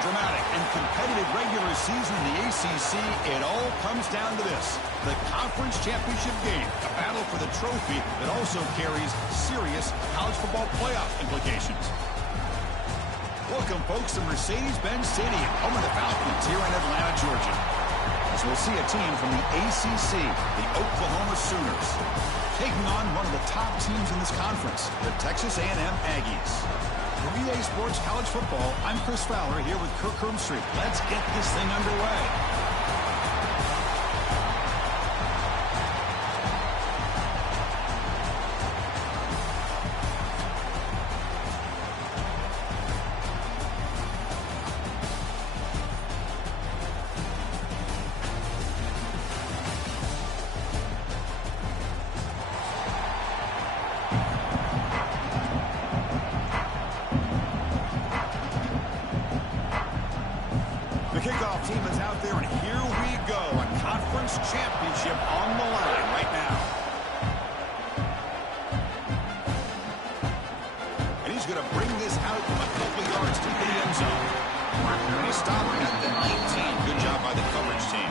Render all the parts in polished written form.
dramatic and competitive regular season in the ACC, it all comes down to this: the conference championship game, a battle for the trophy that also carries serious college football playoff implications. Welcome, folks, to Mercedes-Benz Stadium, home of the Falcons here in Atlanta, Georgia. As we'll see a team from the ACC, the Oklahoma Sooners, taking on one of the top teams in this conference, the Texas A&M Aggies. For EA Sports College Football, I'm Chris Fowler here with Kirk Herbstreit. Let's get this thing underway. The kickoff team is out there, and here we go. A conference championship on the line right now. And he's going to bring this out a couple yards to the end zone. And he's stopping at the 18. Good job by the coverage team.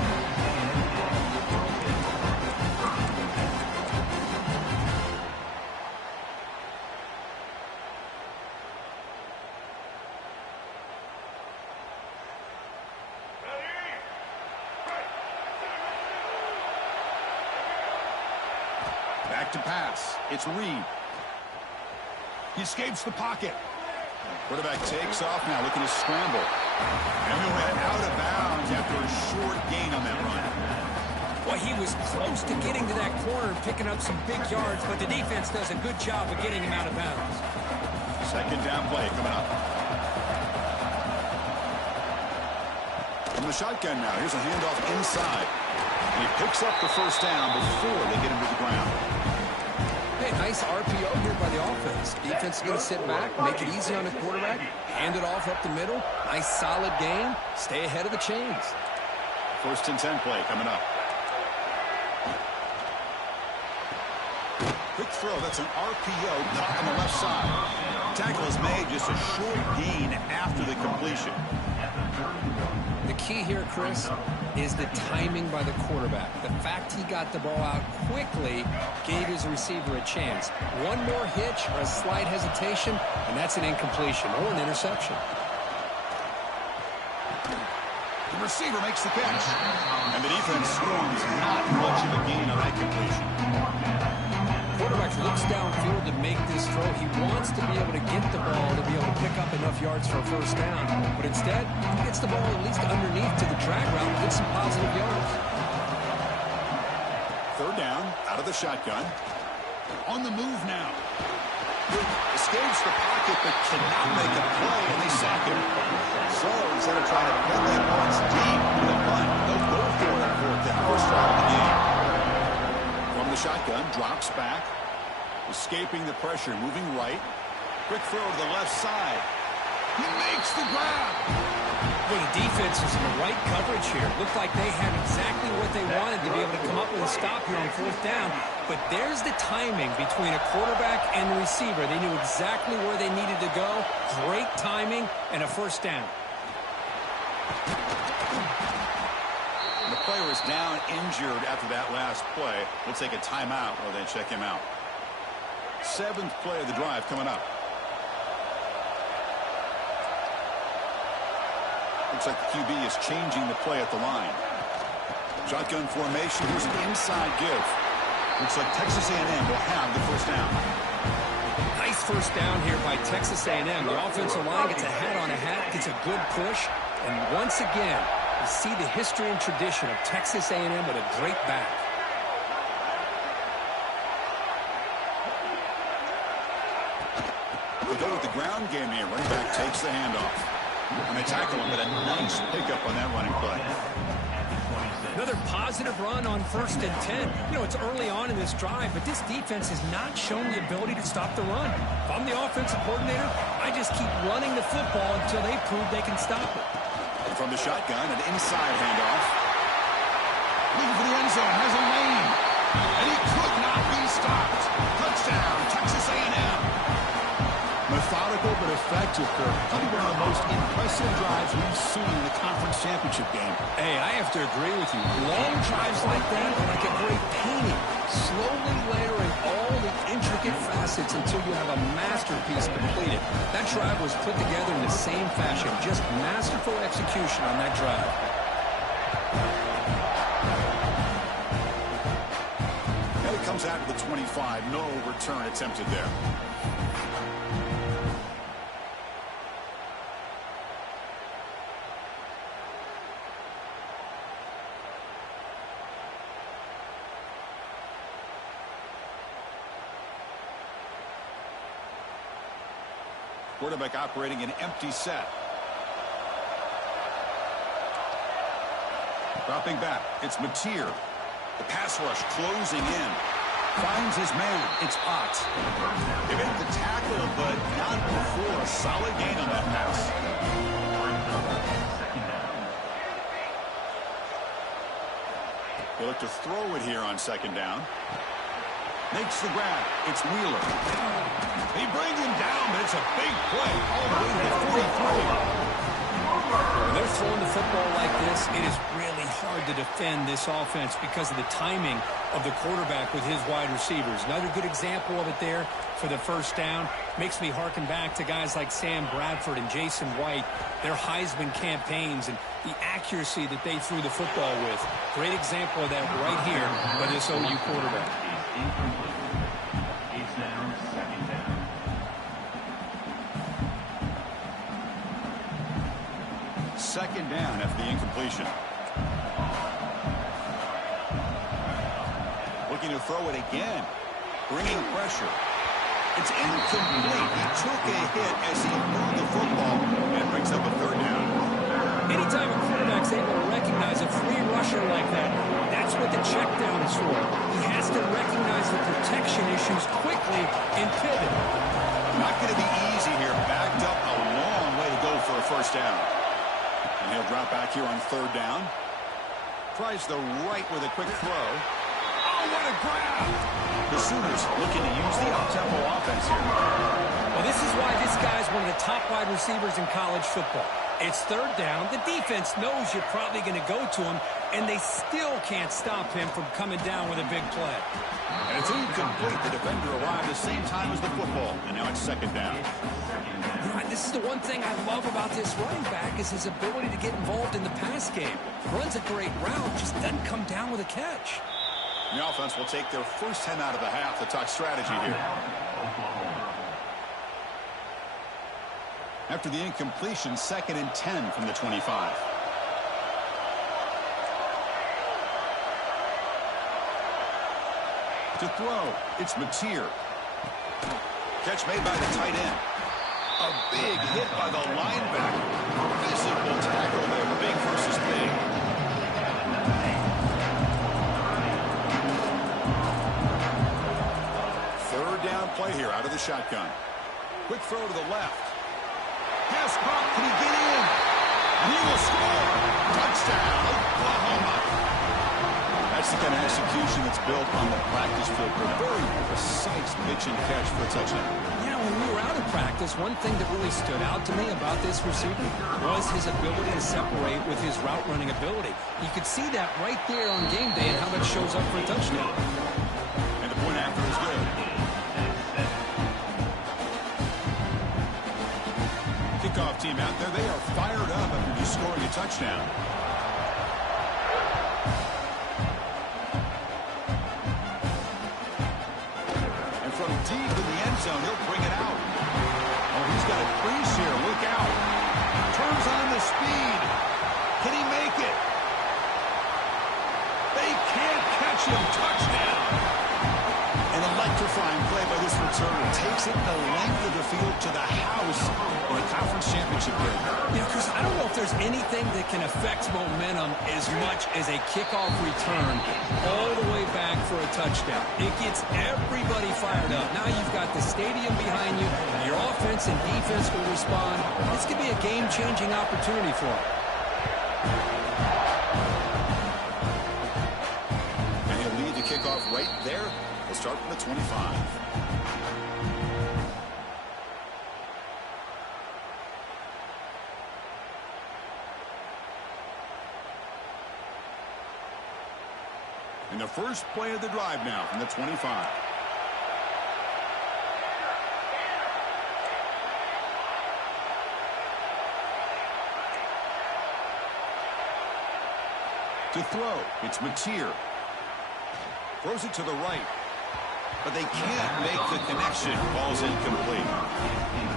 Back to pass. It's Reed. He escapes the pocket. Quarterback takes off now, looking to scramble. And he went out of bounds after a short gain on that run. Well, he was close to getting to that corner and picking up some big yards, but the defense does a good job of getting him out of bounds. Second down play coming up. From the shotgun now, here's a handoff inside. And he picks up the first down before they get him to the ground. Hey, nice RPO here by the offense. Defense is going to sit back, make it easy on the quarterback, hand it off up the middle. Nice solid game. Stay ahead of the chains. First and 10 play coming up. Quick throw. That's an RPO caught on the left side. Tackle is made, just a short gain after the completion. The key here, Chris, is the timing by the quarterback. The fact he got the ball out quickly gave his receiver a chance. One more hitch or a slight hesitation, and that's an incompletion or an interception. The receiver makes the catch. And the defense storms not much of a gain on that completion. Quarterback looks downfield to make this throw. He wants to be able to get the ball to be able to pick up enough yards for a first down. But instead, he gets the ball at least underneath to the drag route and gets some positive yards. Third down, out of the shotgun. On the move now. Escapes the pocket but cannot make a play, and they sack him. So instead of trying to pin that once deep with a punt, they'll go for it on fourth down. First drive of the game. From the shotgun, drops back. Escaping the pressure, moving right. Quick throw to the left side. He makes the grab. Well, the defense is in the right coverage here. Looked like they had exactly what they wanted to be able to come up with a stop here on fourth down. But there's the timing between a quarterback and the receiver. They knew exactly where they needed to go. Great timing and a first down. The player is down injured after that last play. We'll take a timeout while they check him out. Seventh play of the drive coming up. Looks like the QB is changing the play at the line. Shotgun formation. Here's an inside give. Looks like Texas A&M will have the first down. Nice first down here by Texas A&M. The offensive line gets a hat on a hat, gets a good push. And once again, you see the history and tradition of Texas A&M with a great back. We go with the ground game here. Running back takes the handoff. And they tackle him, but a nice pickup on that running play. Another positive run on 1st and 10. You know, it's early on in this drive, but this defense has not shown the ability to stop the run. If I'm the offensive coordinator, I just keep running the football until they prove they can stop it. And from the shotgun, an inside handoff. Looking for the end zone, has a lane. And he could not be stopped. Touchdown, Texas A&M. Methodical but effective, Kirk. Probably one of the most impressive drives we've seen in the conference championship game. Hey, I have to agree with you. Long drives like that are like a great painting. Slowly layering all the intricate facets until you have a masterpiece completed. That drive was put together in the same fashion. Just masterful execution on that drive. And it comes out to the 25. No return attempted there. Quarterback operating an empty set. Dropping back. It's Mateer. The pass rush closing in. Finds his man. It's Ott. They make the tackle, but not before a solid gain on that pass. They look to throw it here on second down. Makes the grab. It's Wheeler. They bring him down, but it's a big play all the way to the 43. When they're throwing the football like this, it is really hard to defend this offense because of the timing of the quarterback with his wide receivers. Another good example of it there for the first down. Makes me harken back to guys like Sam Bradford and Jason White, their Heisman campaigns and the accuracy that they threw the football with. Great example of that right here by this OU quarterback. It's now second down. Second down after the incompletion. Looking to throw it again. Bringing pressure. It's incomplete. He took a hit as he threw the football and brings up a third down. Anytime a quarterback's able to recognize a free rusher like that, that's what the check down is for. He has to recognize the protection issues quickly and pivot. Not going to be easy here. Backed up a long way to go for a first down. And he'll drop back here on third down. Tries the right with a quick throw. Oh, what a grab! The Sooners looking to use the up-tempo offense here. Well, this is why this guy's one of the top wide receivers in college football. It's third down. The defense knows you're probably going to go to him, and they still can't stop him from coming down with a big play. And it's incomplete. The defender arrived the same time as the football, and now it's second down. This is the one thing I love about this running back is his ability to get involved in the pass game. Runs a great route, just doesn't come down with a catch. The offense will take their first 10 out of the half to talk strategy here. After the incompletion, 2nd and 10 from the 25. To throw, it's Mateer. Catch made by the tight end. A big hit by the linebacker. Physical tackle there, big versus big. Third down play here out of the shotgun. Quick throw to the left. Pass caught. Can he get in? And he will score. Touchdown, Oklahoma. That's the kind of execution that's built on the practice field. A very precise pitch and catch for a touchdown. Yeah, when we were out of practice, one thing that really stood out to me about this receiver was his ability to separate with his route running ability. You could see that right there on game day and how that shows up for a touchdown. And the point after is good. Kickoff team out there, they are fired up after just scoring a touchdown. And from deep in the end zone, he'll bring it out. Oh, he's got a crease here. Look out. Turns on the speed. Can he make it? They can't catch him. Touchdown. An electrifying play by this returner. Takes it the length of the field to the house in the conference championship game. Yeah, Chris, I don't know if there's anything that can affect momentum as much as a kickoff return all the way back for a touchdown. It gets everybody fired up. Now you've got the stadium behind you. Your offense and defense will respond. This could be a game-changing opportunity for them. And he'll lead the kickoff right there. We'll start from the 25. And the first play of the drive now from the 25. To throw, it's Mateer. Throws it to the right. But they can't make the connection. Ball's incomplete.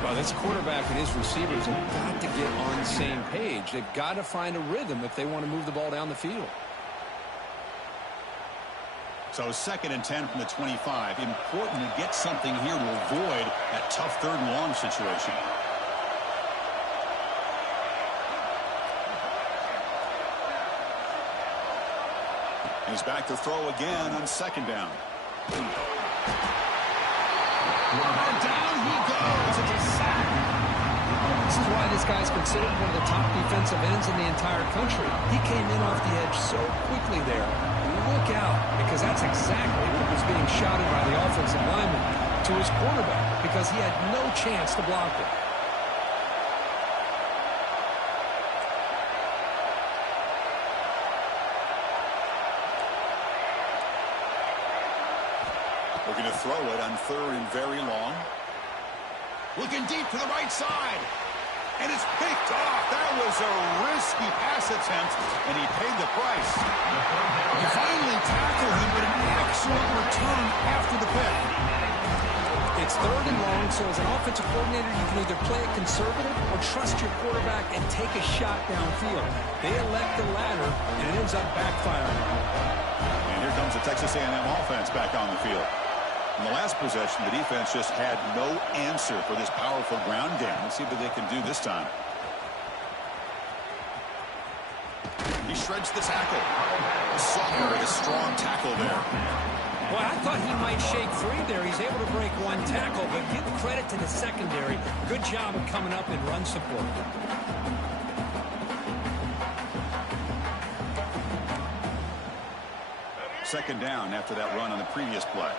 Well, this quarterback and his receivers have got to get on the same page. They've got to find a rhythm if they want to move the ball down the field. So 2nd and 10 from the 25. Important to get something here to avoid that tough 3rd and long situation. He's back to throw again on 2nd down. And down he goes. It's a sack. This is why this guy's considered one of the top defensive ends in the entire country. He came in off the edge so quickly there. Look out, because that's exactly what was being shouted by the offensive lineman to his quarterback, because he had no chance to block it. Looking to throw it on 3rd and very long. Looking deep to the right side. And it's picked off. That was a risky pass attempt, and he paid the price. You finally tackle him, but an excellent return after the pick. It's 3rd and long, so as an offensive coordinator, you can either play it conservative or trust your quarterback and take a shot downfield. They elect the latter, and it ends up backfiring. And here comes the Texas A&M offense back on the field. In the last possession, the defense just had no answer for this powerful ground game. Let's see what they can do this time. He shreds the tackle. Sophomore, a strong tackle there. Well, I thought he might shake free there. He's able to break one tackle, but give credit to the secondary. Good job of coming up and run support. 2nd down after that run on the previous play.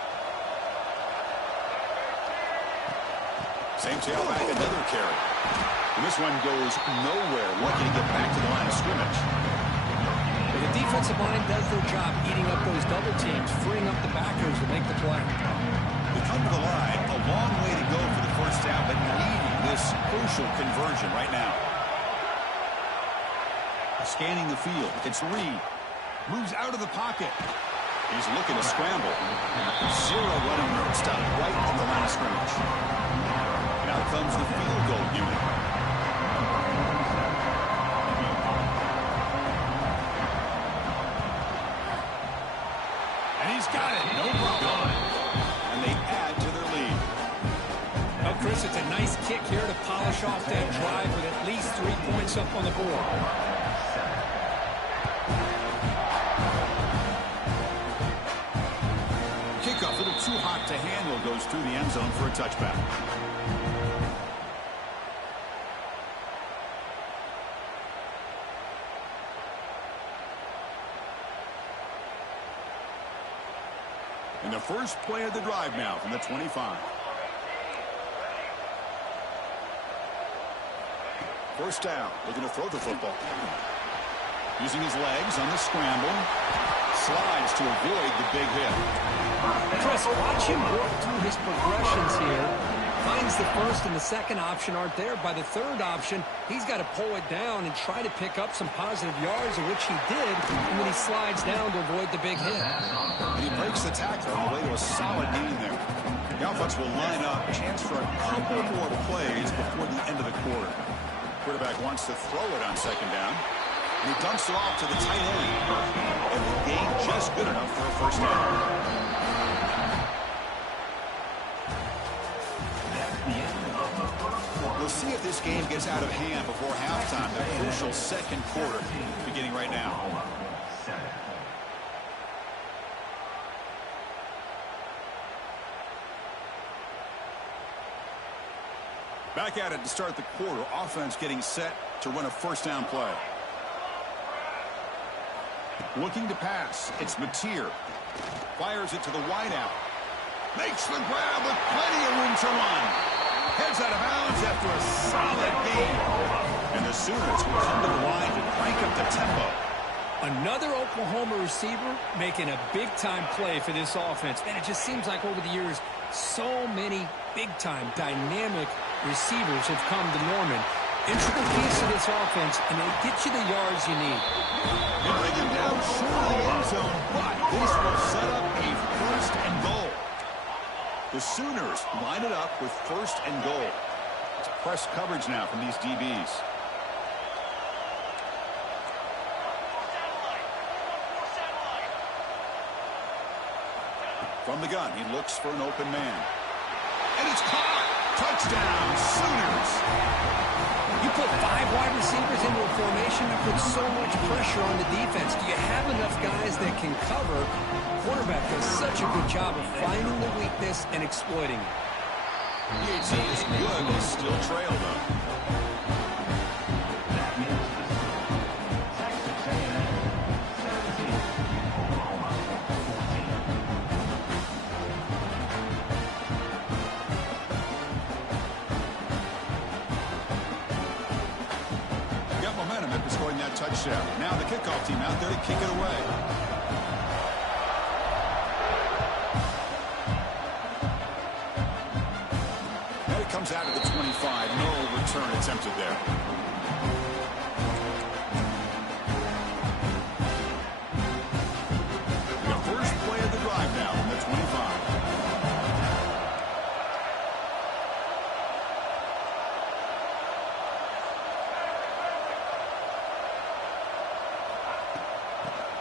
Same tailback, another carry. And this one goes nowhere. Lucky to get back to the line of scrimmage. The defensive line does their job eating up those double teams, freeing up the backers to make the play. They come to the line, a long way to go for the 1st down, but needing this crucial conversion right now. Scanning the field, it's Reed. Moves out of the pocket. He's looking to scramble. 0 running room stop right at the line of scrimmage. And out comes the field goal unit. And he's got it. No problem. And they add to their lead. Well, Chris, it's a nice kick here to polish off that drive with at least 3 points up on the board. Kickoff, a little too hot to handle, goes through the end zone for a touchback. And the first play of the drive now from the 25. 1st down, looking to throw the football. Using his legs on the scramble. Slides to avoid the big hit. Chris, watch him work through his progressions here. Finds the 1st and the 2nd option aren't there. By the 3rd option, he's got to pull it down and try to pick up some positive yards, of which he did, and then he slides down to avoid the big hit. And he breaks the tackle on the way to a solid gain there. The offense will line up. Chance for a couple more plays before the end of the quarter. Quarterback wants to throw it on 2nd down. And he dumps it off to the tight end. And the gain just good enough for a 1st down. We'll see if this game gets out of hand before halftime. The crucial 2nd quarter beginning right now. Back at it to start the quarter. Offense getting set to run a 1st down play. Looking to pass. It's Mateer. Fires it to the wideout. Makes the grab with plenty of room to run. Heads out of bounds after a solid gain. And the Sooners will come to the line to crank up the tempo. Another Oklahoma receiver making a big-time play for this offense. Man, it just seems like over the years, so many big-time, dynamic receivers have come to Norman. Integral piece of this offense, and they get you the yards you need. They bring him down short of the end zone, but this will set up a first and goal. The Sooners line it up with first and goal. It's press coverage now from these DBs. From the gun, he looks for an open man. And it's caught! Touchdown, Sooners! You put 5 wide receivers into a formation, you put so much pressure on the defense. Do you have enough guys that can cover? Quarterback does such a good job of finding the weakness and exploiting it. PAT is good, they still trail, though. Scoring that touchdown. Now the kickoff team out there to kick it away. And it comes out of the 25. No return attempted there. The first play of the drive now from the 25.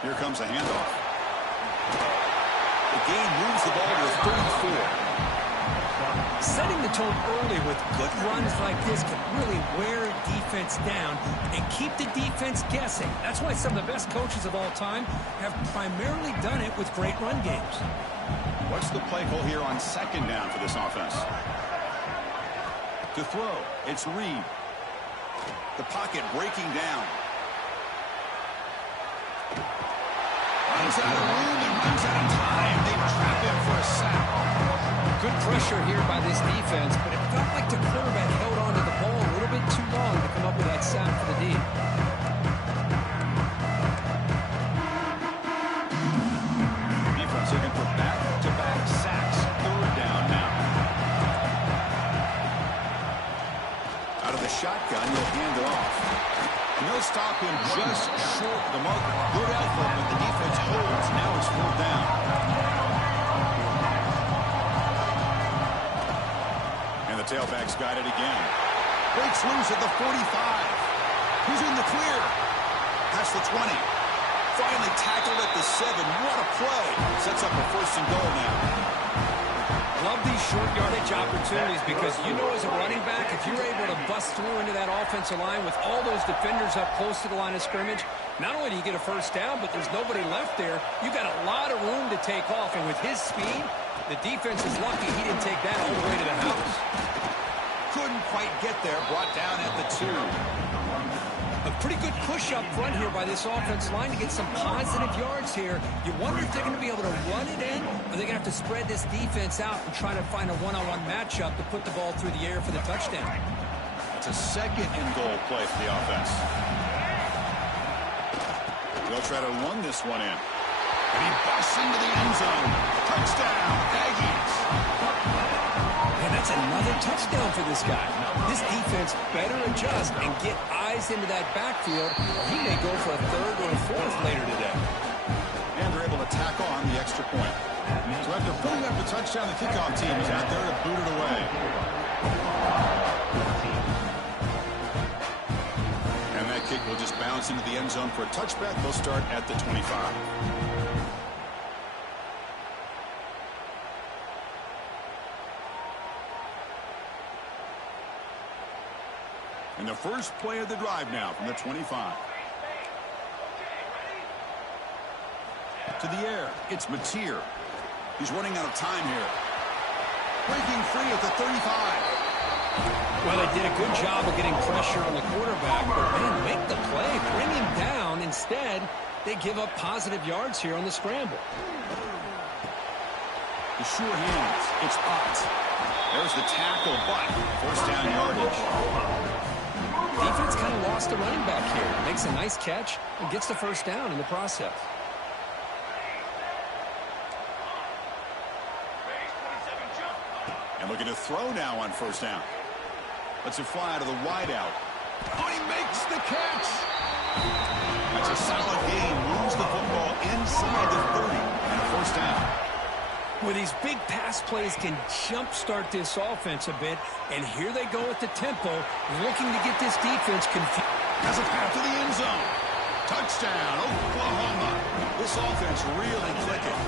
Here comes a handoff. The game moves the ball to 34. Setting the tone early with good runs like this can really wear a defense down and keep the defense guessing. That's why some of the best coaches of all time have primarily done it with great run games. What's the play call here on second down for this offense? To throw, it's Reed. The pocket breaking down. Runs out of room and runs out of time. They trap him for a sack. Good pressure here by this defense, but it felt like the quarterback held on to the ball a little bit too long to come up with that sack for the D. Defense looking for back-to-back sacks. Third down now. Out of the shotgun, he'll hand it off. And they'll stop him just short of the mark. Good effort, but the defense holds. Now it's fourth down. And the tailback's got it again. Breaks loose at the 45. He's in the clear. Past the 20. Finally tackled at the 7. What a play. Sets up a first and goal now. Love these short yardage opportunities because you know as a running back, if you're able to bust through into that offensive line with all those defenders up close to the line of scrimmage, not only do you get a first down, but there's nobody left there. You've got a lot of room to take off, and with his speed, the defense is lucky he didn't take that all the way to the house. Couldn't quite get there. Brought down at the 2. A pretty good push up front here by this offense line to get some positive yards here. You wonder if they're going to be able to run it in, or they're going to have to spread this defense out and try to find a one-on-one matchup to put the ball through the air for the touchdown. It's a second and goal play for the offense. They'll try to run this one in. And he busts into the end zone. Touchdown, Aggies. And that's another touchdown for this guy. This defense better adjust and get eyes into that backfield, or he may go for a third or a fourth later today. And they're able to tack on the extra point. So after putting up the touchdown, the kickoff team is out there to boot it away. And that kick will just bounce into the end zone for a touchback. They'll start at the 25. And the first play of the drive now from the 25. To the air, it's Mateer. He's running out of time here. Breaking free at the 35. Well, they did a good job of getting pressure on the quarterback, but man, make the play, bring him down. Instead, they give up positive yards here on the scramble. The sure hands, it's Ott. There's the tackle, but first down yardage. Defense kind of lost trust the running back here. Makes a nice catch and gets the first down in the process. And looking to throw now on first down. Lets it fly out of the wideout. Oh, he makes the catch. That's a solid gain. Moves the football inside the 30 and a first down. Well, these big pass plays can jumpstart this offense a bit, and here they go at the tempo, looking to get this defense confused. Has a path to the end zone. Touchdown, Oklahoma. This offense really clicking.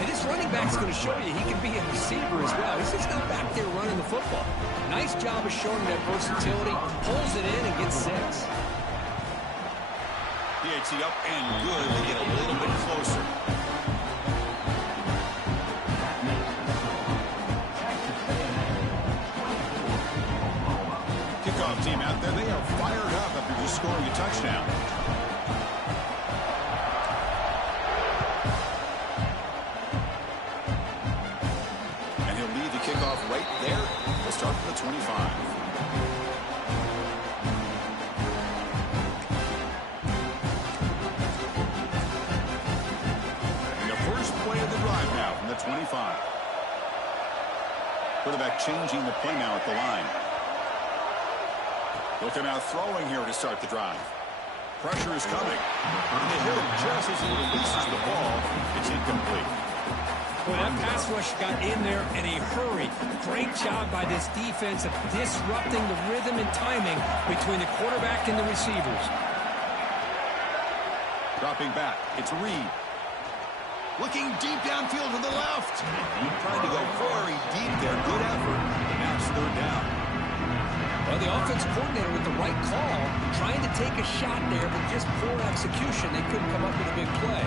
And this running back's going to show you he can be a receiver as well. He's just not back there running the football. Nice job of showing that versatility. Pulls it in and gets 6. PAT up and good to get a little bit closer. Kickoff team out there, they are fired up after just scoring a touchdown. And he'll lead the kickoff right there. We'll start from the 25. And the first play of the drive now from the 25. Quarterback changing the play now at the line. Looking out throwing here to start the drive. Pressure is coming. And they hit him just as he releases the ball. It's incomplete. Well, that pass rush got in there in a hurry. Great job by this defense of disrupting the rhythm and timing between the quarterback and the receivers. Dropping back. It's Reed. Looking deep downfield to the left. Trying to go very deep there. Good effort. Now it's third down. Well, the offense coordinator with the right call, trying to take a shot there, but just poor execution. They couldn't come up with a big play.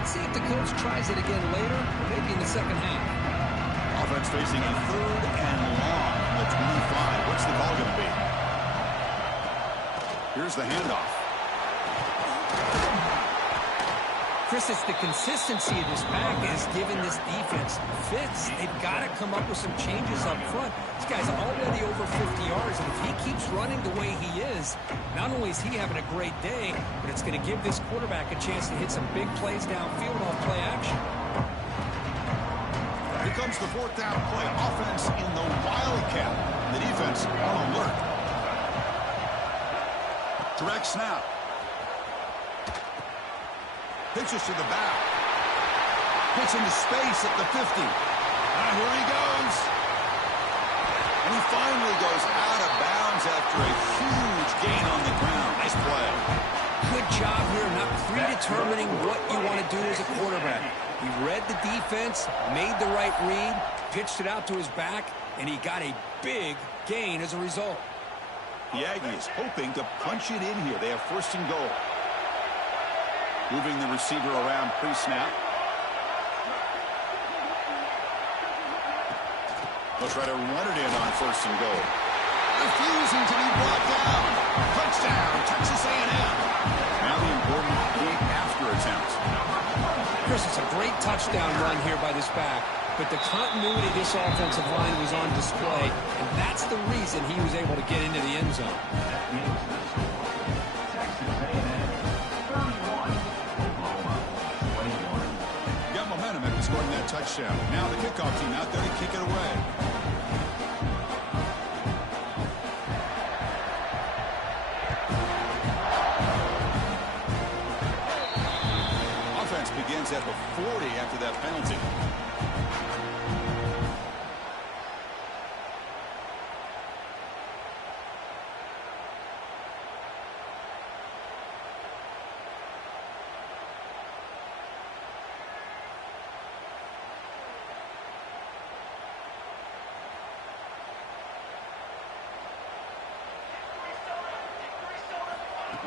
Let's see if the coach tries it again later, or maybe in the second half. Offense facing a third and long from the 25. What's the call going to be? Here's the handoff. Chris, it's the consistency of this back is giving this defense fits. They've got to come up with some changes up front. This guy's already over 50 yards, and if he keeps running the way he is, not only is he having a great day, but it's going to give this quarterback a chance to hit some big plays downfield off play action. Here comes the fourth down play. Offense in the Wildcat. The defense on alert. Direct snap. Pitches to the back. Gets into space at the 50. And here he goes. And he finally goes out of bounds after a huge gain on the ground. Nice play. Good job here, not predetermining what you want to do as a quarterback. He read the defense, made the right read, pitched it out to his back, and he got a big gain as a result. The Aggies hoping to punch it in here. They have first and goal. Moving the receiver around pre-snap. They'll try to run it in on first and goal. Refusing to be brought down. Touchdown, Texas A&M. Now the important point-after attempt. Chris, it's a great touchdown run here by this back, but the continuity of this offensive line was on display, and that's the reason he was able to get into the end zone. Scoring that touchdown. Now the kickoff team out there to kick it away. Offense begins at the 40 after that penalty.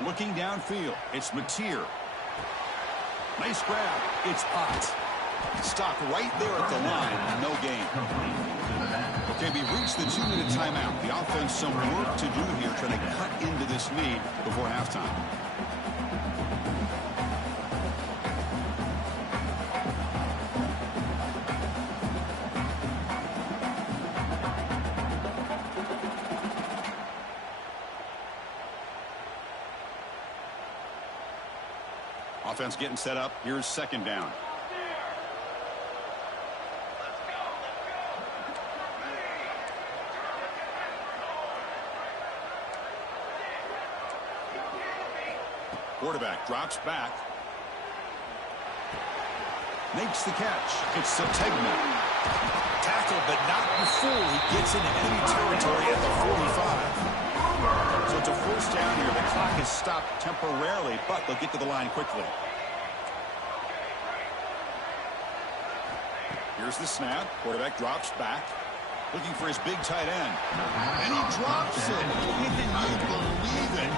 Looking downfield, it's Mateer. Nice grab. It's Ott. Stopped right there at the line. No gain. Okay, we've reached the 2-minute timeout. The offense some work to do here, trying to cut into this lead before halftime. Offense getting set up. Here's second down. Quarterback drops back. Makes the catch. It's Sategna. Tackled, but not before he gets into enemy territory at the 45. So it's a first down here. The clock is stopped temporarily, but they'll get to the line quickly. Here's the snap. Quarterback drops back. Looking for his big tight end. And he drops it. Can you believe it?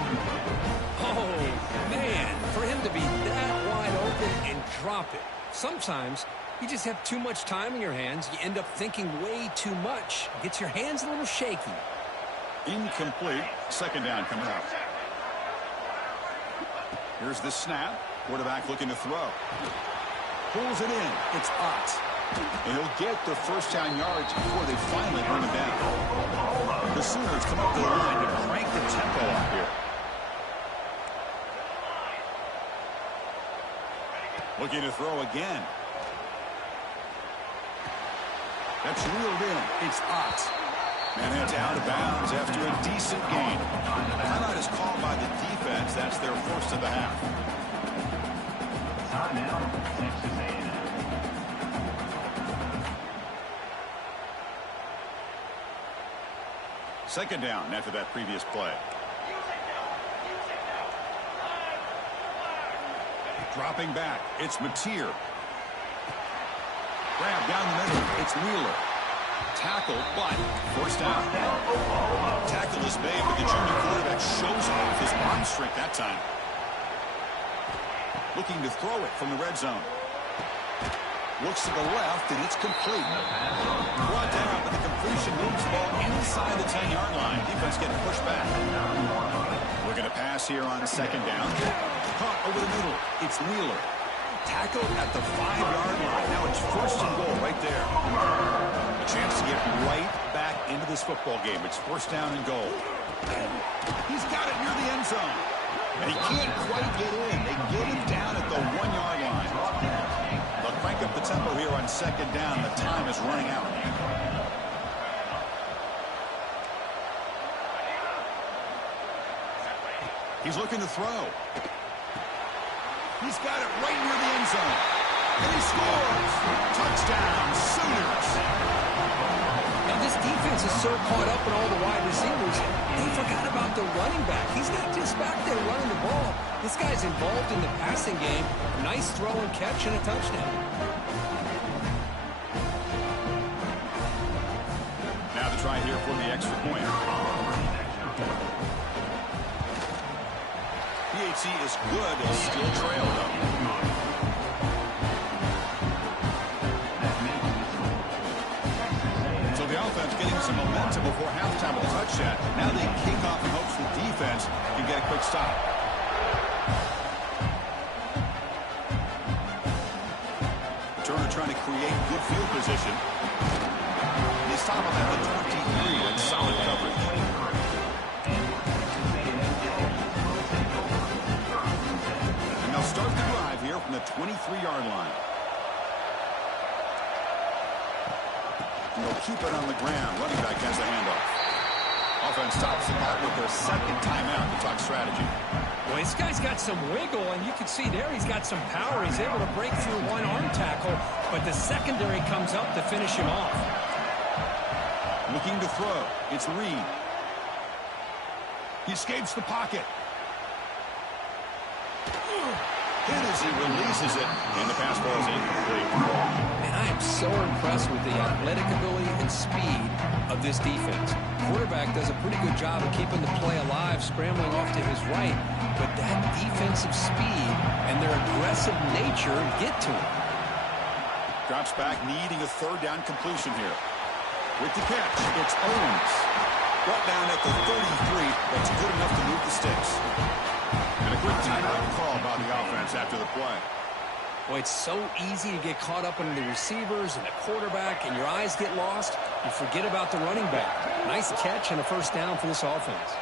Oh, man. For him to be that wide open and drop it. Sometimes you just have too much time in your hands. You end up thinking way too much. Gets your hands a little shaky. Incomplete. Second down coming up. Here's the snap. Quarterback looking to throw. Pulls it in. It's Ott. And he'll get the first down yards before they finally bring him down. The Sooners come up to the line to crank the tempo up here. Looking to throw again. That's reeled in. It's Ott. And it's out of bounds after a decent gain. Timeout is called by the defense. That's their first of the half. Timeout, Texas A&M. Second down after that previous play. Dropping back, it's Mateer. Grab down the middle, it's Wheeler. Tackle, but first down. Tackle is made, but the junior quarterback shows off his arm strength that time. Looking to throw it from the red zone. Looks to the left, and it's complete. Brought down, but the completion moves the ball inside the 10-yard line. Defense getting pushed back. We're going to pass here on second down. Caught over the middle. It's Wheeler. Tackled at the 5-yard line. Now it's first and goal right there. A chance to get right back into this football game. It's first down and goal. And he's got it near the end zone. And he can't quite get in. They get him down at the 1-yard line. They'll crank up the tempo here on second down. The time is running out. He's looking to throw. He's got it right near the end zone. And he scores. Touchdown, Sooners. Now this defense is so caught up in all the wide receivers, they forgot about the running back. He's not just back there running the ball. This guy's involved in the passing game. Nice throw and catch and a touchdown. Now the try here for the extra point. PHC is good. They'll still trail, though. So the offense getting some momentum before halftime with a touchdown. Now they kick off in hopes the defense can get a quick stop. Turner trying to create good field position. He's top of at the 23 with solid coverage. Start the drive here from the 23-yard line. And they'll keep it on the ground. Running back has the handoff. Offense stops the clock with their second timeout to talk strategy. Well, this guy's got some wiggle, and you can see there he's got some power. He's able to break through one arm tackle, but the secondary comes up to finish him off. Looking to throw. It's Reed. He escapes the pocket. Hit as he releases it, and the pass ball is incomplete. And I am so impressed with the athletic ability and speed of this defense. Quarterback does a pretty good job of keeping the play alive, scrambling off to his right, but that defensive speed and their aggressive nature get to him. Drops back, needing a third down completion here. With the catch, it's Owens. Brought down at the 33. That's good enough to move the sticks. And a quick timeout call by the offense after the play. Well, it's so easy to get caught up in the receivers and the quarterback, and your eyes get lost. You forget about the running back. Nice catch and a first down for this offense.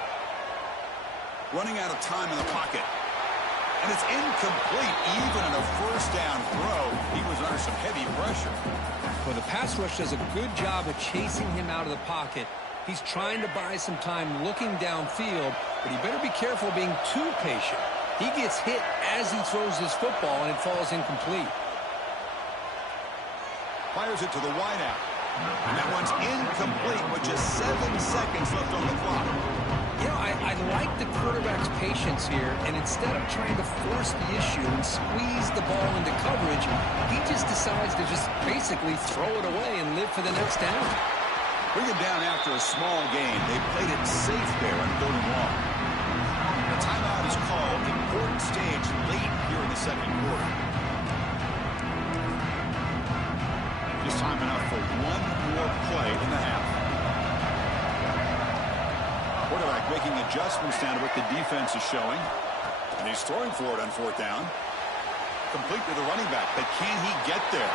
Running out of time in the pocket. And it's incomplete. Even on a first down throw, he was under some heavy pressure. Well, the pass rush does a good job of chasing him out of the pocket. He's trying to buy some time looking downfield, but he better be careful being too patient. He gets hit as he throws his football, and it falls incomplete. Fires it to the wideout. And that one's incomplete with just 7 seconds left on the clock. You know, I like the quarterback's patience here, and instead of trying to force the issue and squeeze the ball into coverage, he just decides to just basically throw it away and live for the next down. Bring it down after a small gain. They played it safe there on 3rd and long. The timeout is called. Important stage late here in the second quarter. Just time enough for one more play in the half. Quarterback making adjustments down to what the defense is showing. And he's throwing for it on 4th down. Complete to the running back, but can he get there?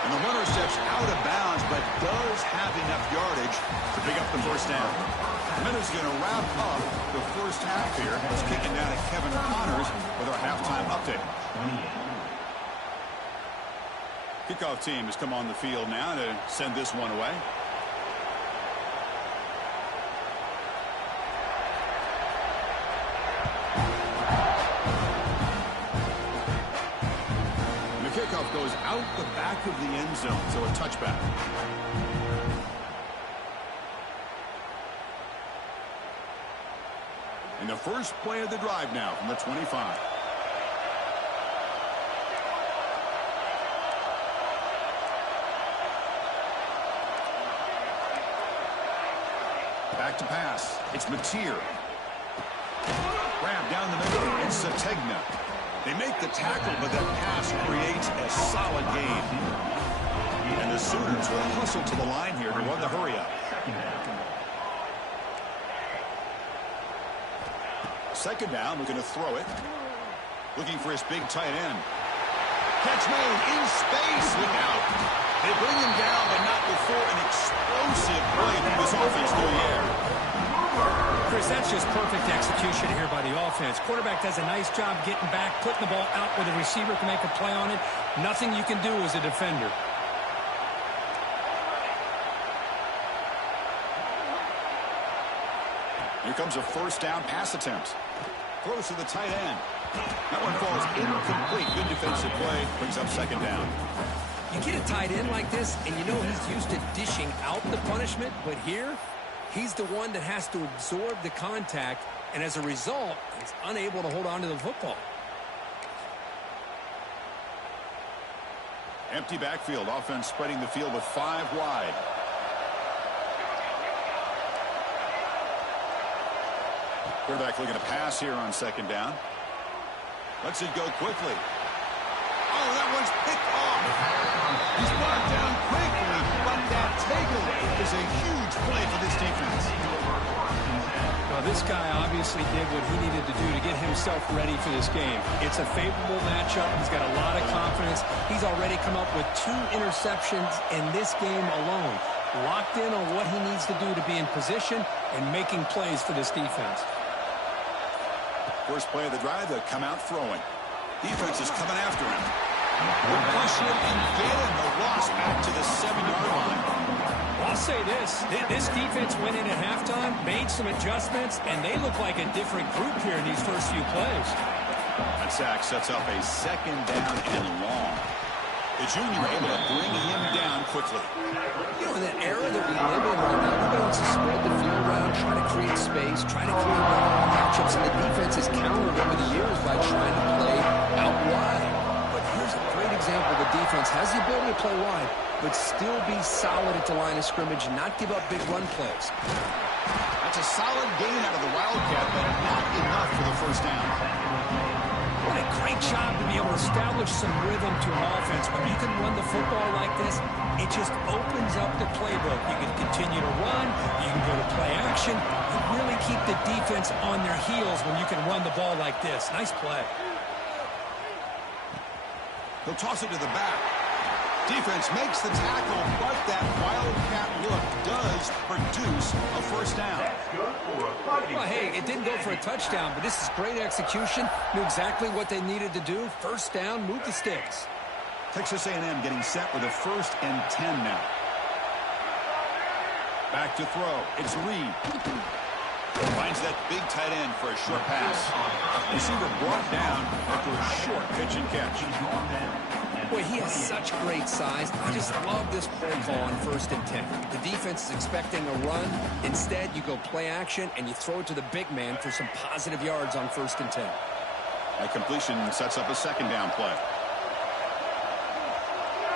And the runner steps out of bounds, but does have enough yardage to pick up the first down. The Miners going to wrap up the first half here. It's kicking down to Kevin Connors with our halftime update. Kickoff team has come on the field now to send this one away. And the kickoff goes out the back of the end zone, so a touchback. And the first play of the drive now from the 25. Back to pass. It's Mateer. Grab down the middle. It's Sategna. They make the tackle, but that pass creates a solid gain. And the Sooners will hustle to the line here to run the hurry-up. Second down, looking to throw it. Looking for his big tight end. Catch made in space. Look out. They bring him down, but not before an explosive play from this offense through the air. Chris, that's just perfect execution here by the offense. Quarterback does a nice job getting back, putting the ball out where the receiver can make a play on it. Nothing you can do as a defender. Here comes a first down pass attempt. Throws to the tight end. That one falls incomplete. Good defensive play. Brings up second down. You get a tight end like this, and you know he's used to dishing out the punishment, but here, he's the one that has to absorb the contact, and as a result, he's unable to hold on to the football. Empty backfield. Offense spreading the field with 5 wide. Quarterback looking to pass here on second down. Lets it go quickly. Oh, that one's picked off. He's brought down quickly, but that takeaway is a huge play for this defense. Well, this guy obviously did what he needed to do to get himself ready for this game. It's a favorable matchup. He's got a lot of confidence. He's already come up with 2 interceptions in this game alone. Locked in on what he needs to do to be in position and making plays for this defense. First play of the drive, they'll come out throwing. Defense is coming after him. They'll push him and get him. The loss back to the 7-yard line. I'll say this. This defense went in at halftime, made some adjustments, and they look like a different group here in these first few plays. That sack sets up a second down and long. The junior able to bring him down quickly. You know, in that era that we live in right now, everybody wants to spread the field around, try to create space, try to create one-on-one matchups, and the defense has countered over the years by trying to play out wide. But here's a great example. The defense has the ability to play wide, but still be solid at the line of scrimmage, not give up big run plays. That's a solid gain out of the Wildcat, but not enough for the first down. What a great job to be able to establish some rhythm to an offense. When you can run the football like this, it just opens up the playbook. You can continue to run. You can go to play action. You really keep the defense on their heels when you can run the ball like this. Nice play. He'll toss it to the back. Defense makes the tackle, but that wildcat look does produce a first down. Well, hey, it didn't go for a touchdown, but this is great execution. Knew exactly what they needed to do. First down, move the sticks. Texas A&M getting set with a 1st and 10 now. Back to throw. It's Reed. Finds that big tight end for a short pass. Receiver brought down after a short pitch and catch. Boy, he has such great size. I just love this play call on 1st and 10. The defense is expecting a run. Instead, you go play action, and you throw it to the big man for some positive yards on 1st and 10. That completion sets up a 2nd down play.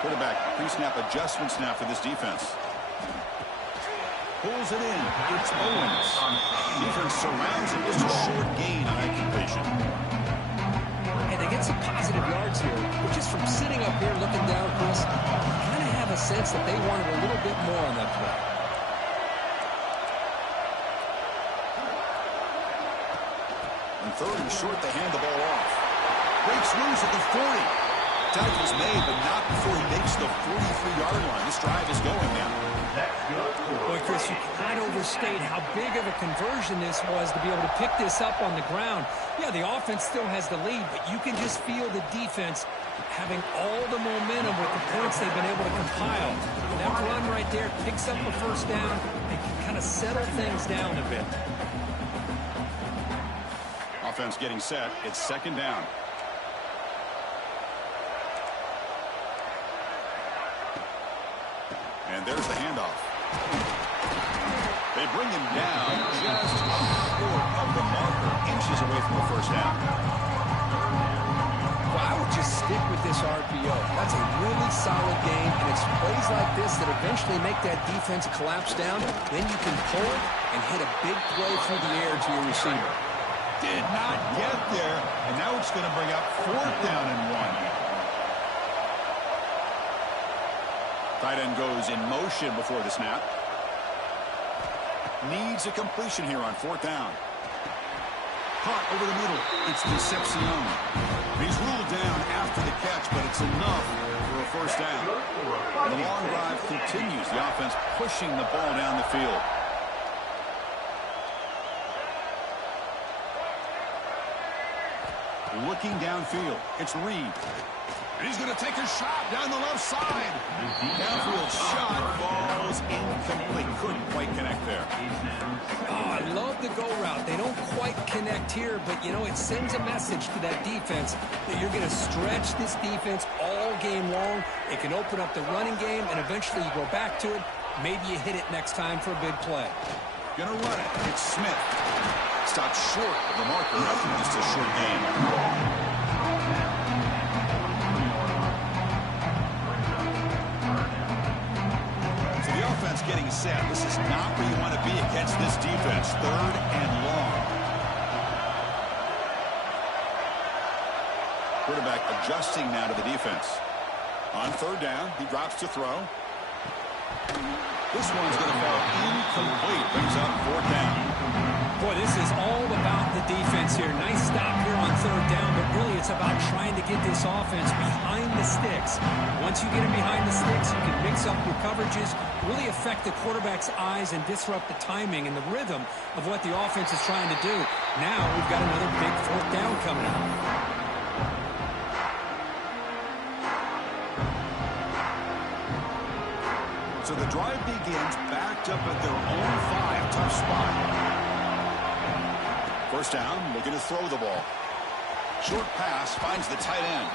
Quarterback pre-snap adjustments now for this defense. Pulls it in. It's Owens. Defense surrounds him. Just a short gain on that completion. And they get some positive yards here, but just from sitting up here looking down, Chris, I kind of have a sense that they wanted a little bit more on that play. On 3rd and short, they hand the ball off. Breaks loose at the 40. Tackle's made, but not before he makes the 43-yard line. This drive is going now. Boy, Chris, you cannot overstate how big of a conversion this was to be able to pick this up on the ground. Yeah, the offense still has the lead, but you can just feel the defense having all the momentum with the points they've been able to compile. And that run right there picks up a 1st down and can kind of settle things down a bit. Offense getting set. It's 2nd down. And there's the handoff. They bring him down just short of the marker, inches away from the 1st down. Well, I would just stick with this RPO. That's a really solid game, and it's plays like this that eventually make that defense collapse down. Then you can pull it and hit a big play through the air to your receiver. Did not get there, and now it's going to bring up 4th down and 1. Tight end goes in motion before the snap. Needs a completion here on 4th down. Caught over the middle. It's Concepcion. He's ruled down after the catch, but it's enough for a 1st down. The long drive continues. The offense pushing the ball down the field. Looking downfield. It's Reed. And he's going to take a shot down the left side. Downfield shot falls incomplete. Couldn't quite connect there. Oh, I love the go route. They don't quite connect here, but, you know, it sends a message to that defense that you're going to stretch this defense all game long. It can open up the running game, and eventually you go back to it. Maybe you hit it next time for a big play. Going to run it. It's Smith. Stopped short of the marker after just a short game. Getting set. This is not where you want to be against this defense. 3rd and long. Quarterback adjusting now to the defense. On 3rd down, he drops to throw. This one's going to fall incomplete. Brings up 4th down. Boy, this is all about the defense here. Nice stop here on 3rd down, but really it's about trying to get this offense behind the sticks. Once you get them behind the sticks, you can mix up your coverages, really affect the quarterback's eyes and disrupt the timing and the rhythm of what the offense is trying to do. Now we've got another big 4th down coming up. So the drive begins backed up at their own 5. Tough spot. 1st down, looking to throw the ball. Short pass finds the tight end.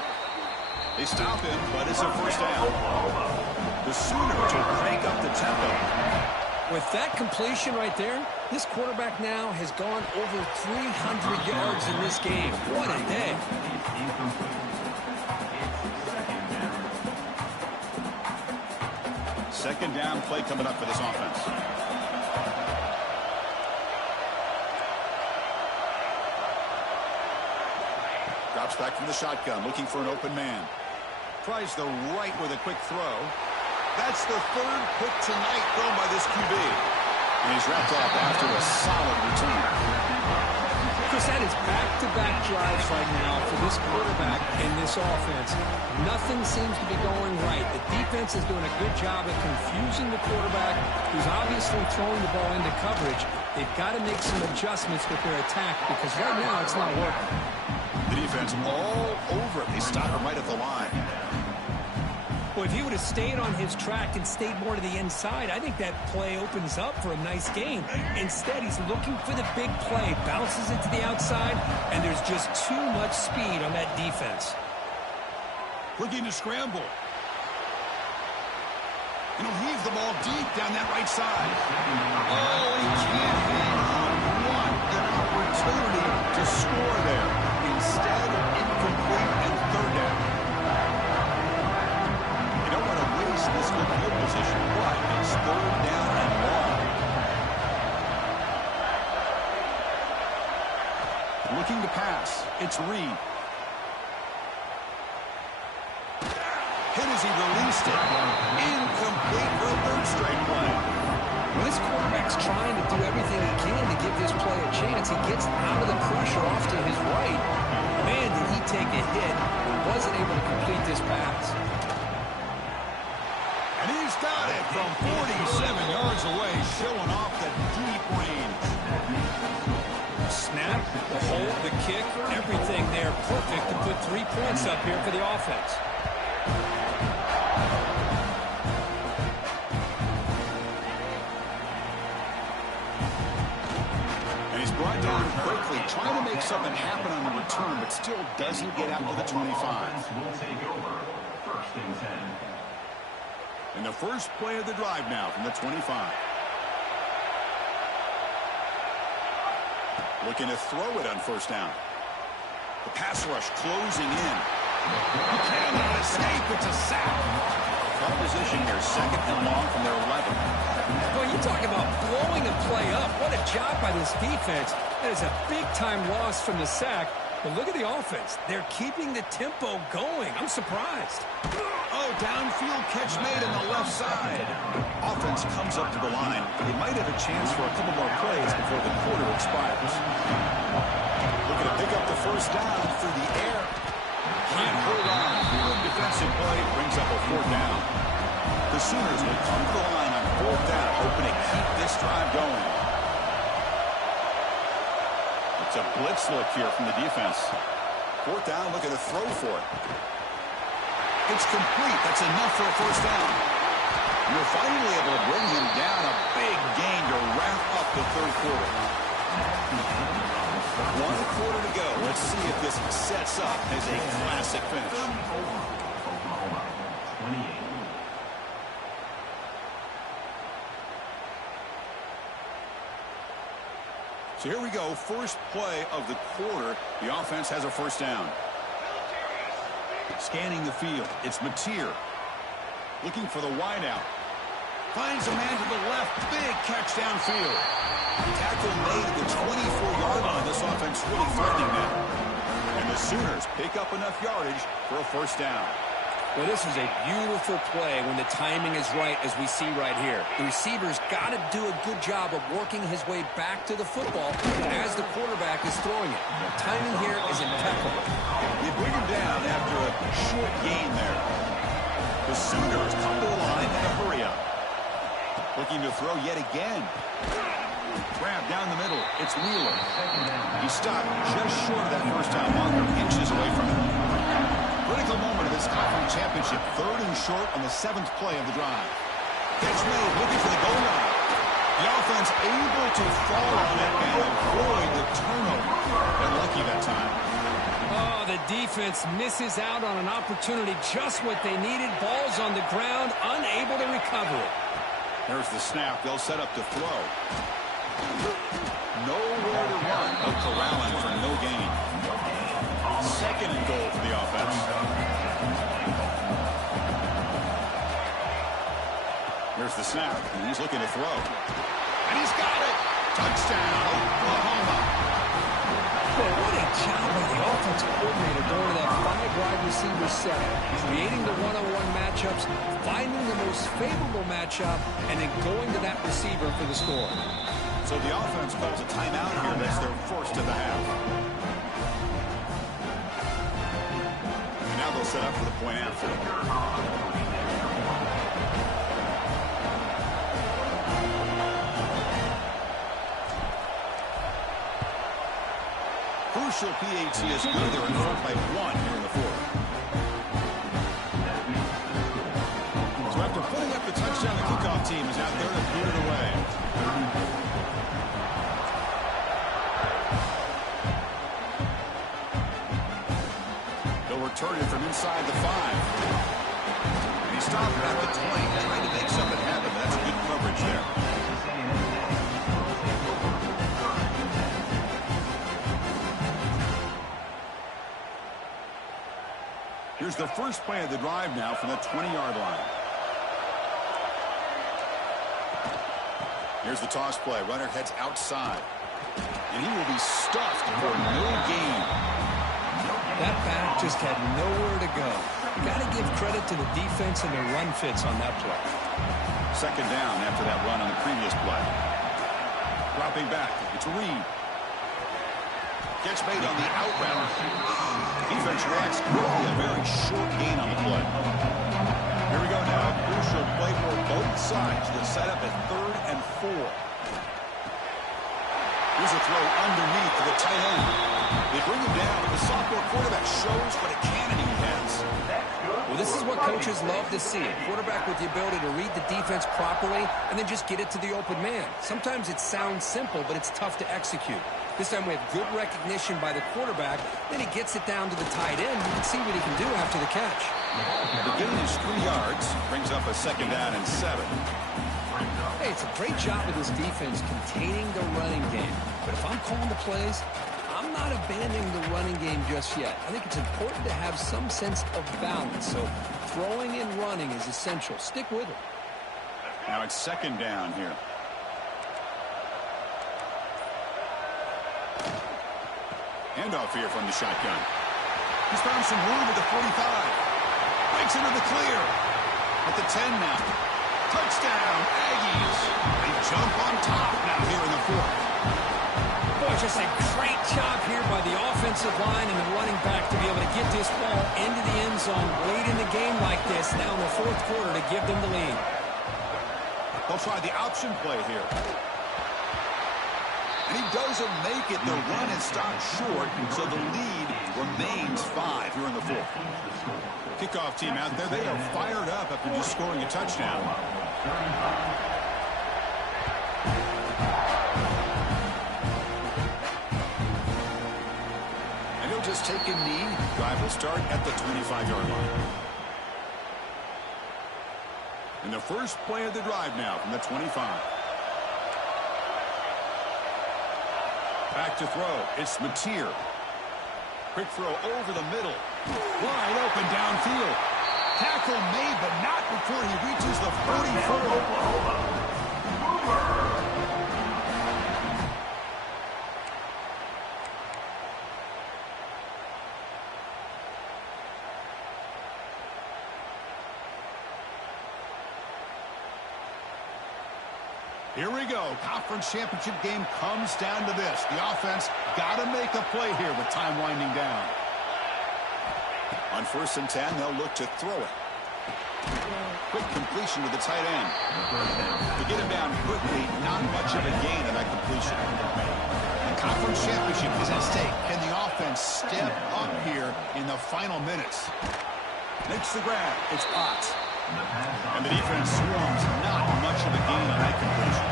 They stop him, but it's a 1st down. The Sooners will crank up the tempo. With that completion right there, this quarterback now has gone over 300 yards in this game. What a day. Second down play coming up for this offense. Drops back from the shotgun, looking for an open man. Tries the right with a quick throw. That's the 3rd pick tonight thrown by this QB. And he's wrapped up after a solid return. Chris, that is back-to-back drives right now for this quarterback and this offense. Nothing seems to be going right. The defense is doing a good job of confusing the quarterback, who's obviously throwing the ball into coverage. They've got to make some adjustments with their attack because right now it's not working. The defense all over it. They stop him right at the line. Well, if he would have stayed on his track and stayed more to the inside, I think that play opens up for a nice game. Instead, he's looking for the big play, bounces it to the outside, and there's just too much speed on that defense. Looking to scramble. And he'll heave the ball deep down that right side. Oh, he can't hang on. What an opportunity to score there. Instead, incomplete and third down. This good field position, but it's third down and long. Looking to pass. It's Reed. Hit as he released it. Incomplete for a third straight play. When this quarterback's trying to do everything he can to give this play a chance, he gets out of the pressure off to his right. Man, did he take a hit and wasn't able to complete this pass. And he's got it from 47 yards away, showing off the deep range. Snap, the hold, the kick, everything there perfect to put 3 points up here for the offense. And he's brought down quickly, trying to make something happen on the return, but still doesn't get out to the 25. Will take over. First and 10. And the first play of the drive now from the 25. Looking to throw it on first down. The pass rush closing in. He cannot escape. It's a sack. Tough position here. Second and long from their 11. Well, you talk about blowing a play up. What a job by this defense. That is a big-time loss from the sack. But look at the offense. They're keeping the tempo going. I'm surprised. Oh, downfield catch made on the left side. Offense comes up to the line. They might have a chance for a couple more plays before the quarter expires. Looking to pick up the first down through the air. Can't hold on. Good defensive play brings up a fourth down. The Sooners will come to the line on fourth down, hoping to keep this drive going. It's a blitz look here from the defense. Fourth down, looking to throw for it. It's complete. That's enough for a first down. You're finally able to bring him down. A big gain to wrap up the third quarter. 1 quarter to go. Let's see if this sets up as a classic finish. Oklahoma, 28. So here we go. First play of the quarter. The offense has a first down. Scanning the field. It's Mateer. Looking for the wideout. Finds a man to the left. Big catch downfield. Tackle made at the 24-yard line. This offense really threatening them. And the Sooners pick up enough yardage for a first down. Well, this is a beautiful play when the timing is right, as we see right here. The receiver's got to do a good job of working his way back to the football as the quarterback is throwing it. Timing here is impeccable. You bring him down after a short gain there. The Sooners come to the line in a hurry up. Looking to throw yet again. Grab down the middle. It's Wheeler. He stopped just short of that first down marker, inches away from it. Critical moment of this conference championship. Third and short on the 7th play of the drive. Catch made, looking for the goal line. The offense able to fall on it and avoid the turnover. They're lucky that time. Oh, the defense misses out on an opportunity, just what they needed. Ball's on the ground, unable to recover it. There's the snap. They'll set up to throw. Nowhere to run. No corralling for no gain. Second and goal for the offense. Here's the snap, and he's looking to throw. And he's got it! Touchdown, Oklahoma! Well, what a job by the offensive coordinator going to that 5-wide receiver set, creating the one-on-one matchups, finding the most favorable matchup, and then going to that receiver for the score. So the offense calls a timeout here. That's their first of the half. And now they'll set up for the point after. Crucial PAT is good. They're in front by 1 here in the fourth. So after putting up the touchdown, the kickoff team is out there to put it away. They'll return it from inside the 5. And he stopped at the 20, trying to make something happen. That's good coverage there. Here's the first play of the drive now from the 20-yard line. Here's the toss play. Runner heads outside. And he will be stuffed for no gain. That back just had nowhere to go. You got to give credit to the defense and their run fits on that play. Second down after that run on the previous play. Dropping back. It's Reed. Catch made on the out route. Defense reacts quickly. A very short gain on the play. Here we go now. Crucial play for both sides. The setup at 3rd and 4. Here's a throw underneath to the tight end. They bring him down. The sophomore quarterback shows what a cannon he has. Well, this is what coaches love to see. A quarterback with the ability to read the defense properly and then just get it to the open man. Sometimes it sounds simple, but it's tough to execute. This time we have good recognition by the quarterback. Then he gets it down to the tight end. You can see what he can do after the catch. The gain is 3 yards. Brings up a second down and 7. Hey, it's a great job of this defense containing the running game. But if I'm calling the plays, I'm not abandoning the running game just yet. I think it's important to have some sense of balance. So throwing and running is essential. Stick with it. Now it's second down here. Handoff here from the shotgun. He's found some room at the 45. Breaks into the clear. At the 10 now. Touchdown, Aggies. They jump on top now here in the 4th. Boy, just a great job here by the offensive line and the running back to be able to get this ball into the end zone late in the game like this now in the 4th quarter to give them the lead. They'll try the option play here. And he doesn't make it. The run is stopped short, so the lead remains 5 here in the 4th. Kickoff team out there, they are fired up after just scoring a touchdown. And he'll just take a knee. Drive will start at the 25-yard line. And the first play of the drive now from the 25. Back to throw. It's Mateer. Quick throw over the middle. Wide open downfield. Tackle made, but not before he reaches the 44. Here we go. Conference championship game comes down to this. The offense got to make a play here with time winding down. On 1st and 10, they'll look to throw it. Quick completion to the tight end. To get him down quickly, not much of a gain on that completion. The conference championship is at stake. Can the offense step up here in the final minutes? Makes the grab. It's Ott. And the defense swarms. Not much of a gain on that completion.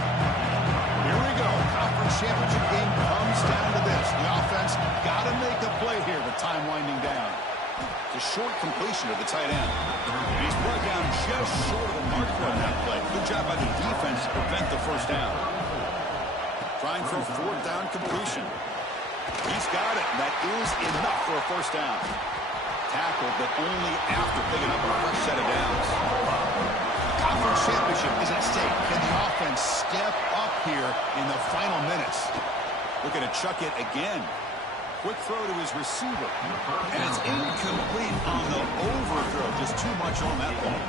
Here we go. Conference championship game comes down to this. The offense got to make a play here with time winding down. It's a short completion to the tight end. And he's brought down just short of the marker on that play. Good job by the defense to prevent the first down. Trying for a 4th down completion. He's got it. That is enough for a first down. Tackled, but only after picking up a fresh set of downs. The conference championship is at stake. Can the offense step up here in the final minutes? Looking to chuck it again. Quick throw to his receiver. And it's incomplete on the overthrow. Just too much on that ball.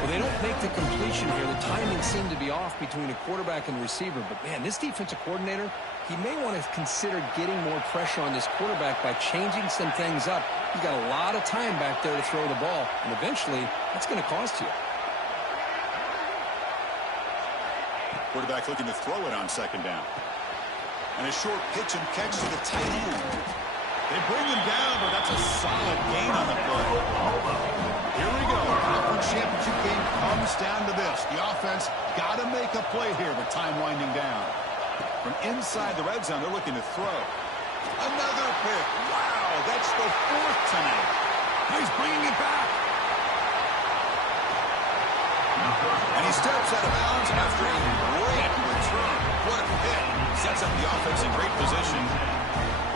Well, they don't make the completion here. The timing seemed to be off between a quarterback and receiver. But, man, this defensive coordinator, he may want to consider getting more pressure on this quarterback by changing some things up. He's got a lot of time back there to throw the ball, and eventually that's going to cost you. Quarterback looking to throw it on second down. And a short pitch and catch to the tight end. They bring him down, but that's a solid gain on the play. Here we go. Conference championship game comes down to this. The offense got to make a play here with time winding down. From inside the red zone, they're looking to throw. Another pick. Wow, that's the fourth tonight. He's bringing it back. And he steps out of bounds after a great return. What a hit. Sets up the offense in great position.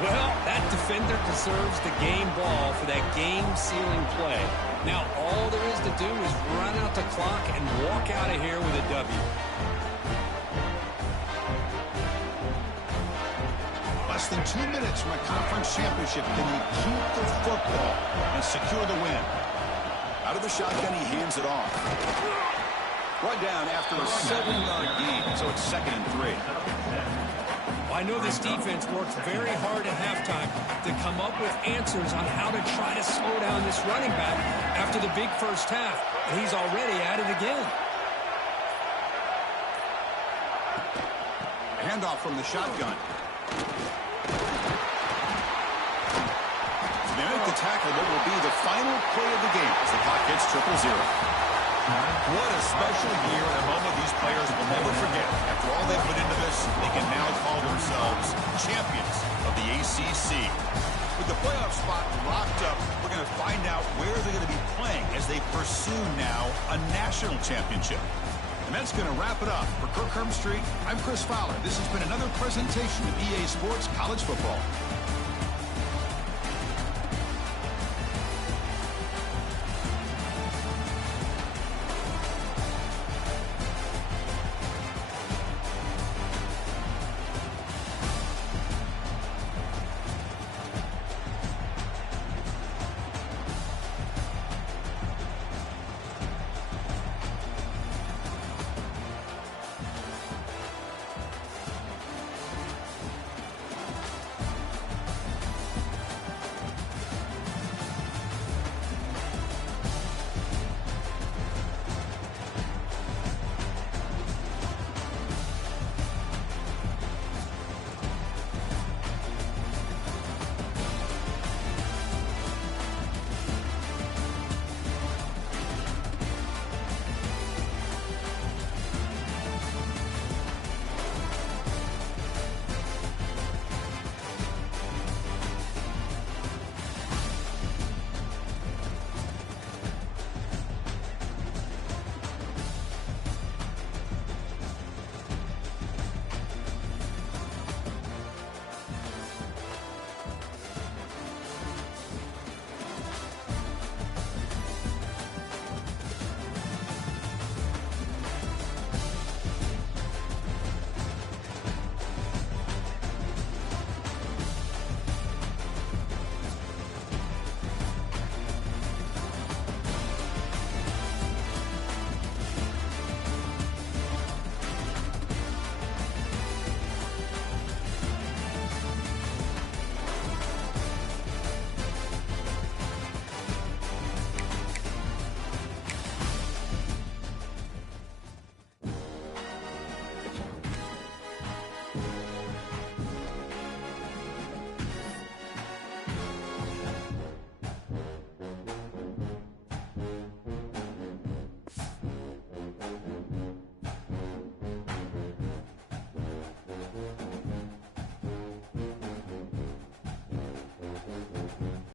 Well, that defender deserves the game ball for that game-sealing play. Now, all there is to do is run out the clock and walk out of here with a W. Less than 2 minutes from a conference championship. Can he keep the football and secure the win? Out of the shotgun, he hands it off. Run down after a 7-yard gain, so it's 2nd and 3. I know this defense worked very hard at halftime to come up with answers on how to try to slow down this running back after the big first half. And he's already at it again. Handoff from the shotgun. They make the tackle, what will be the final play of the game as the clock hits 0-0. What a special year and a moment these players will never forget. After all they put into this, they can now call themselves champions of the ACC. With the playoff spot locked up, we're going to find out where they're going to be playing as they pursue now a national championship. And that's going to wrap it up. For Kirk Herbstreit, I'm Chris Fowler. This has been another presentation of EA Sports College Football.